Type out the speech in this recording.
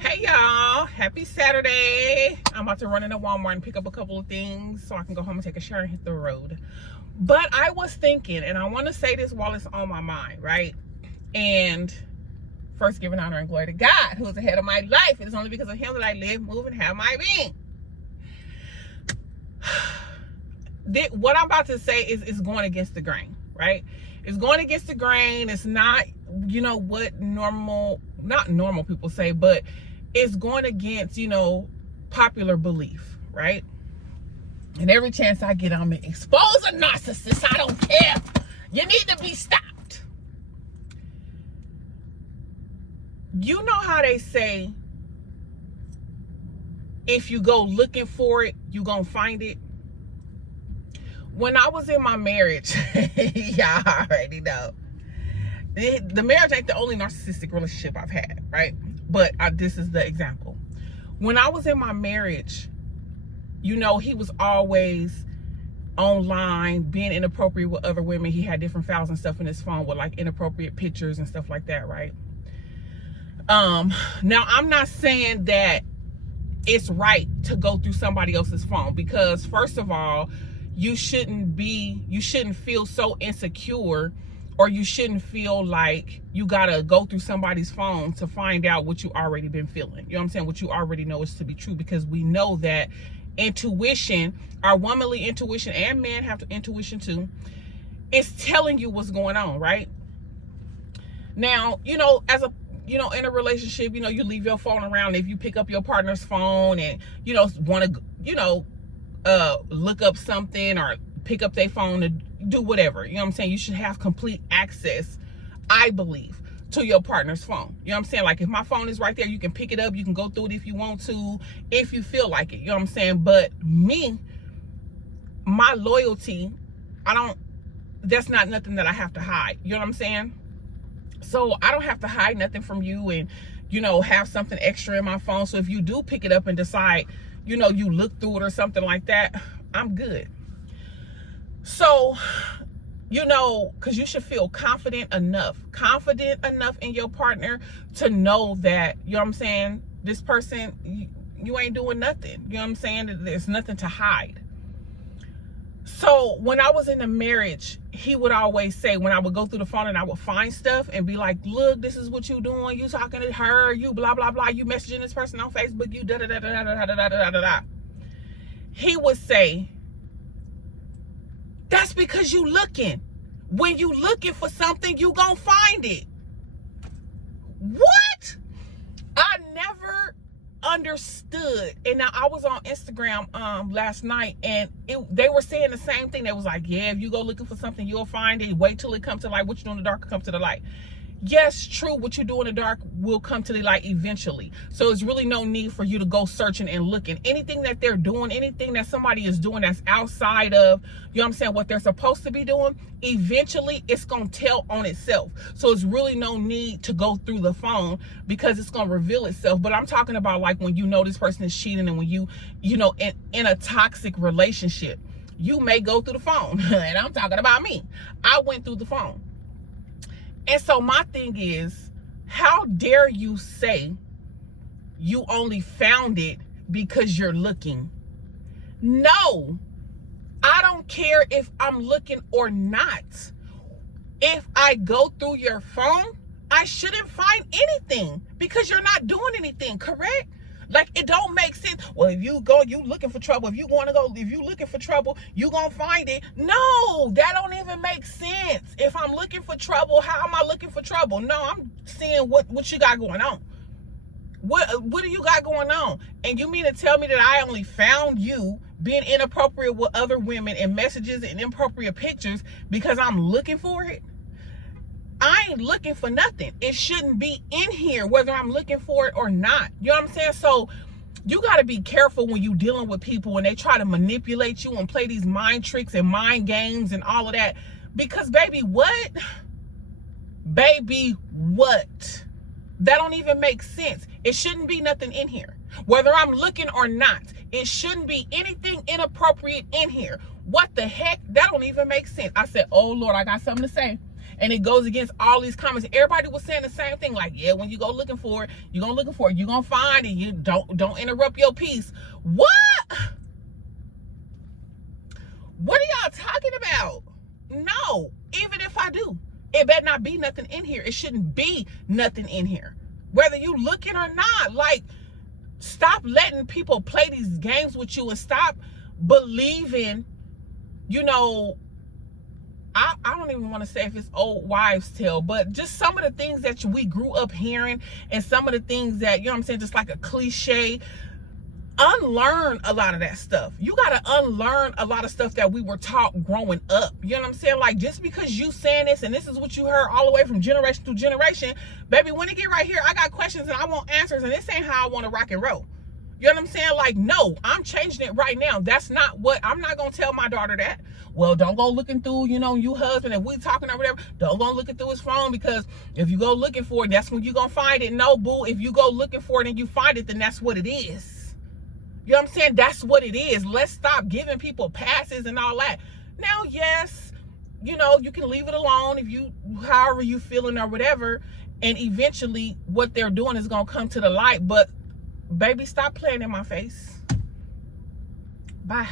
Hey y'all, happy Saturday. I'm about to run into Walmart and pick up a couple of things so I can go home and take a shower and hit the road. But I was thinking, and I want to say this while it's on my mind, right? And first, giving honor and glory to God, who is the head of my life. It is only because of him that I live, move, and have my being. What I'm about to say is going against the grain, right? It's going against the grain. It's not, what not normal people say, but it's going against, popular belief, right? And every chance I get, I'm expose a narcissist. I don't care. You need to be stopped. You know how they say, if you go looking for it, you gonna find it. When I was in my marriage, y'all already know, the marriage ain't the only narcissistic relationship I've had, right? But this is the example. When I was in my marriage, he was always online, being inappropriate with other women. He had different files and stuff in his phone with like inappropriate pictures and stuff like that, right? Now I'm not saying that it's right to go through somebody else's phone, because first of all, you shouldn't feel so insecure, or you shouldn't feel like you gotta go through somebody's phone to find out what you already been feeling. You know what I'm saying? What you already know is to be true, because we know that intuition, our womanly intuition, and men have intuition too, is telling you what's going on, right? Now, in a relationship, you leave your phone around. If you pick up your partner's phone and, want to, look up something or pick up their phone to do whatever, you know what I'm saying? You should have complete access, I believe, to your partner's phone. You know what I'm saying? Like, if my phone is right there, you can pick it up, you can go through it if you want to, if you feel like it, you know what I'm saying? But me, my loyalty, that's not nothing that I have to hide. You know what I'm saying? So I don't have to hide nothing from you and, have something extra in my phone. So if you do pick it up and decide, you look through it or something like that, I'm good. So, because you should feel confident enough in your partner to know that, you know what I'm saying, this person, you ain't doing nothing. You know what I'm saying? There's nothing to hide. So when I was in a marriage, he would always say, when I would go through the phone and I would find stuff and be like, look, this is what you doing. You talking to her, you blah, blah, blah. You messaging this person on Facebook, you da-da-da-da-da-da-da-da-da-da. He would say, that's because you looking. When you looking for something, you gonna find it. What? I never understood. And now I was on Instagram last night, and they were saying the same thing. They was like, yeah, if you go looking for something, you'll find it. Wait till it comes to light. What you do in the dark will come to the light. Yes, true, what you do in the dark will come to the light eventually. So there's really no need for you to go searching and looking. Anything that they're doing, anything that somebody is doing that's outside of, what they're supposed to be doing, eventually it's going to tell on itself. So there's really no need to go through the phone, because it's going to reveal itself. But I'm talking about like when this person is cheating, and when in a toxic relationship, you may go through the phone. And I'm talking about me. I went through the phone. And so my thing is, how dare you say you only found it because you're looking? No, I don't care if I'm looking or not. If I go through your phone, I shouldn't find anything, because you're not doing anything, correct? Like, it don't make sense. Well, if you go, you looking for trouble. If you looking for trouble, you gonna find it. No, that don't even make sense. If I'm looking for trouble, how am I looking for trouble? No, I'm seeing what you got going on. What do you got going on? And you mean to tell me that I only found you being inappropriate with other women and messages and inappropriate pictures because I'm looking for it? I ain't looking for nothing. It shouldn't be in here, whether I'm looking for it or not. You know what I'm saying? So you got to be careful when you dealing with people and they try to manipulate you and play these mind tricks and mind games and all of that. Because baby, what? Baby, what? That don't even make sense. It shouldn't be nothing in here. Whether I'm looking or not, it shouldn't be anything inappropriate in here. What the heck? That don't even make sense. I said, oh Lord, I got something to say. And it goes against all these comments. Everybody was saying the same thing. Like, yeah, when you go looking for it, you're going to looking for it. You're going to find it. You don't interrupt your peace. What? What are y'all talking about? No. Even if I do, it better not be nothing in here. It shouldn't be nothing in here. Whether you looking or not. Like, stop letting people play these games with you and stop believing, you know, I don't even want to say if it's old wives' tale, but just some of the things that we grew up hearing and some of the things that, you know what I'm saying, just like a cliche. Unlearn a lot of that stuff. You got to unlearn a lot of stuff that we were taught growing up. You know what I'm saying? Like, just because you saying this and this is what you heard all the way from generation to generation, baby, when it get right here, I got questions and I want answers, and this ain't how I want to rock and roll. You know what I'm saying? Like, no, I'm changing it right now. That's not what, I'm not going to tell my daughter that. Well, don't go looking through, you know, you husband, if we talking or whatever, don't go looking through his phone, because if you go looking for it, that's when you going to find it. No, boo, if you go looking for it and you find it, then that's what it is. You know what I'm saying? That's what it is. Let's stop giving people passes and all that. Now, yes, you know, you can leave it alone if you, however you feeling or whatever, and eventually what they're doing is going to come to the light. But baby, stop playing in my face. Bye.